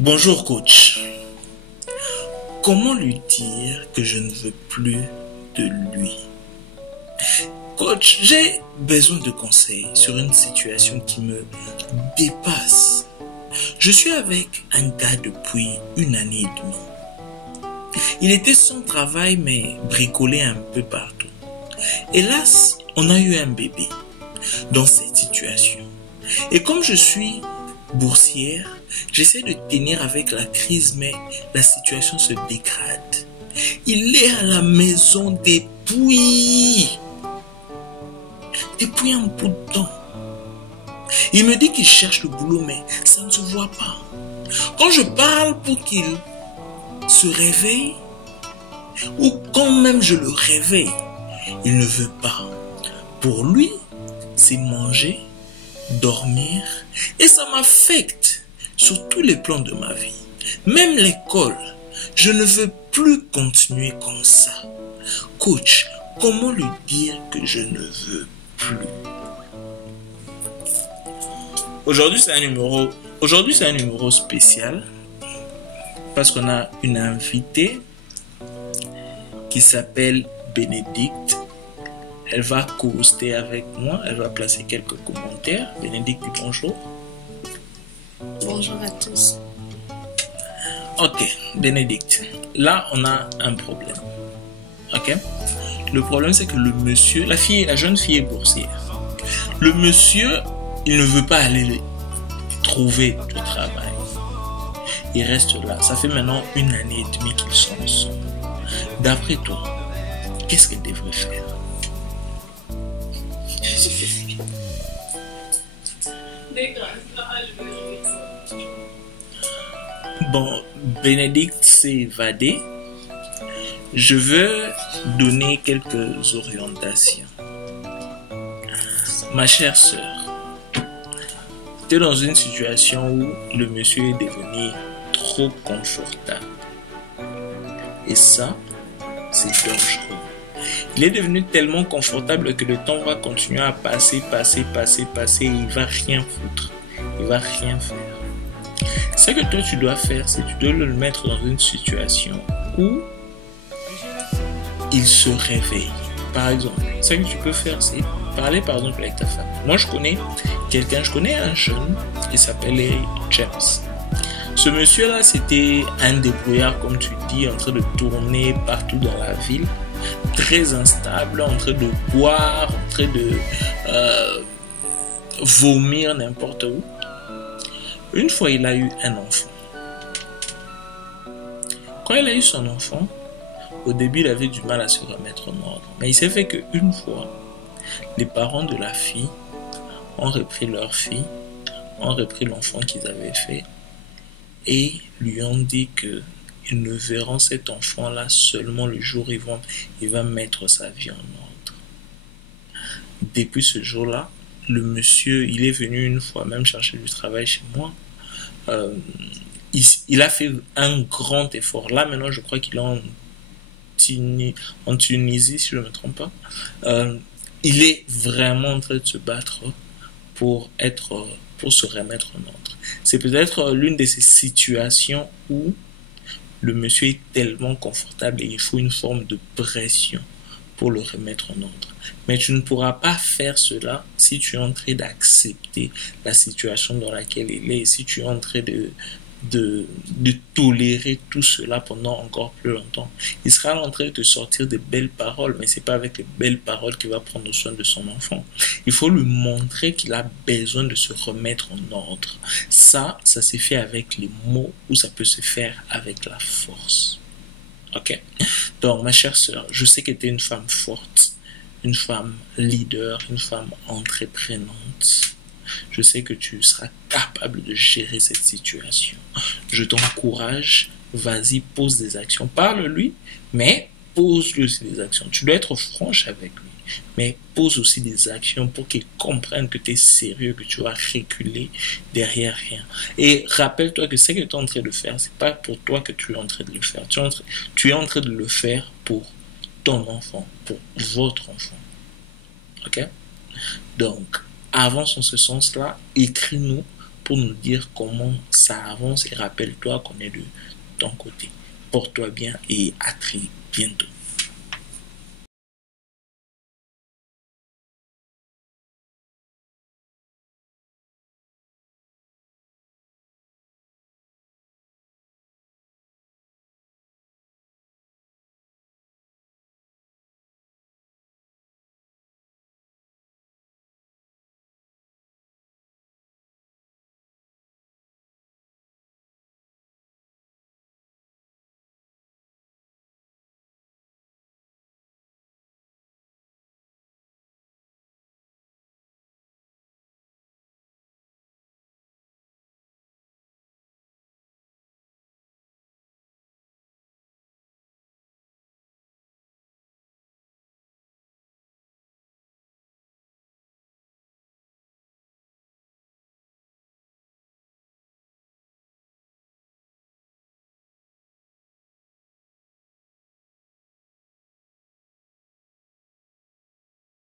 Bonjour coach. Comment lui dire que je ne veux plus de lui? Coach, j'ai besoin de conseils sur une situation qui me dépasse. Je suis avec un gars depuis 1 année et demie. Il était sans travail mais bricolait un peu partout. Hélas, on a eu un bébé dans cette situation. Et comme je suis boursière, j'essaie de tenir avec la crise, mais la situation se dégrade. Il est à la maison depuis un bout de temps. Il me dit qu'il cherche le boulot, mais ça ne se voit pas. Quand je parle pour qu'il se réveille, ou quand même je le réveille, il ne veut pas. Pour lui, c'est manger, dormir, et ça m'affecte sur tous les plans de ma vie. Même l'école, je ne veux plus continuer comme ça. Coach, comment lui dire que je ne veux plus? Aujourd'hui, c'est un numéro spécial parce qu'on a une invitée qui s'appelle Bénédicte. Elle va co-hoster avec moi, elle va placer quelques commentaires. Bénédicte, dis bonjour. Bonjour à tous. Ok, Bénédicte, là on a un problème. Ok? Le problème c'est que le monsieur, la jeune fille est boursière. Le monsieur, il ne veut pas aller trouver du travail. Il reste là. Ça fait maintenant 1 année et demie qu'ils sont ensemble. D'après toi, qu'est-ce qu'elle devrait faire? Bon, Bénédicte s'est évadée. Je veux donner quelques orientations. Ma chère sœur, tu es dans une situation où le monsieur est devenu trop confortable. Et ça, c'est dangereux. Il est devenu tellement confortable que le temps va continuer à passer et il va rien foutre. Il va rien faire. Ce que toi tu dois faire, c'est que tu dois le mettre dans une situation où il se réveille. Par exemple, ce que tu peux faire, c'est parler par exemple avec ta femme. Moi je connais un jeune qui s'appelle James. Ce monsieur-là, c'était un débrouillard, comme tu dis, en train de tourner partout dans la ville, très instable, en train de boire, en train de vomir n'importe où. Une fois, il a eu un enfant. Quand il a eu son enfant, au début, il avait du mal à se remettre en ordre. Mais il s'est fait qu'une fois, les parents de la fille ont repris leur fille, ont repris l'enfant qu'ils avaient fait et lui ont dit qu'ils ne verront cet enfant-là seulement le jour où il va mettre sa vie en ordre. Depuis ce jour-là, le monsieur, il est venu une fois même chercher du travail chez moi. Il a fait un grand effort. Là, maintenant, je crois qu'il est en Tunisie, si je ne me trompe pas. Il est vraiment en train de se battre pour se remettre en ordre. C'est peut-être l'une de ces situations où le monsieur est tellement confortable et il faut une forme de pression pour le remettre en ordre. Mais tu ne pourras pas faire cela si tu es en train d'accepter la situation dans laquelle il est, si tu es en train de tolérer tout cela pendant encore plus longtemps. Il sera en train de te sortir des belles paroles, mais c'est pas avec les belles paroles qu'il va prendre soin de son enfant. Il faut lui montrer qu'il a besoin de se remettre en ordre. Ça s'est fait avec les mots ou ça peut se faire avec la force. Ok? Donc, ma chère sœur, je sais que tu es une femme forte, une femme leader, une femme entreprenante. Je sais que tu seras capable de gérer cette situation. Je t'encourage, vas-y, pose des actions. Parle-lui, mais pose-lui aussi des actions. Tu dois être franche avec lui, mais pose aussi des actions pour qu'il comprenne que tu es sérieux, que tu vas reculer derrière rien. Et rappelle-toi que ce que tu es en train de faire, c'est pas pour toi que tu es en train de le faire. Tu es en train de le faire pour ton enfant, pour votre enfant. Ok? Donc, avance en ce sens-là, écris-nous pour nous dire comment ça avance et rappelle-toi qu'on est de ton côté. Porte-toi bien et à très bientôt.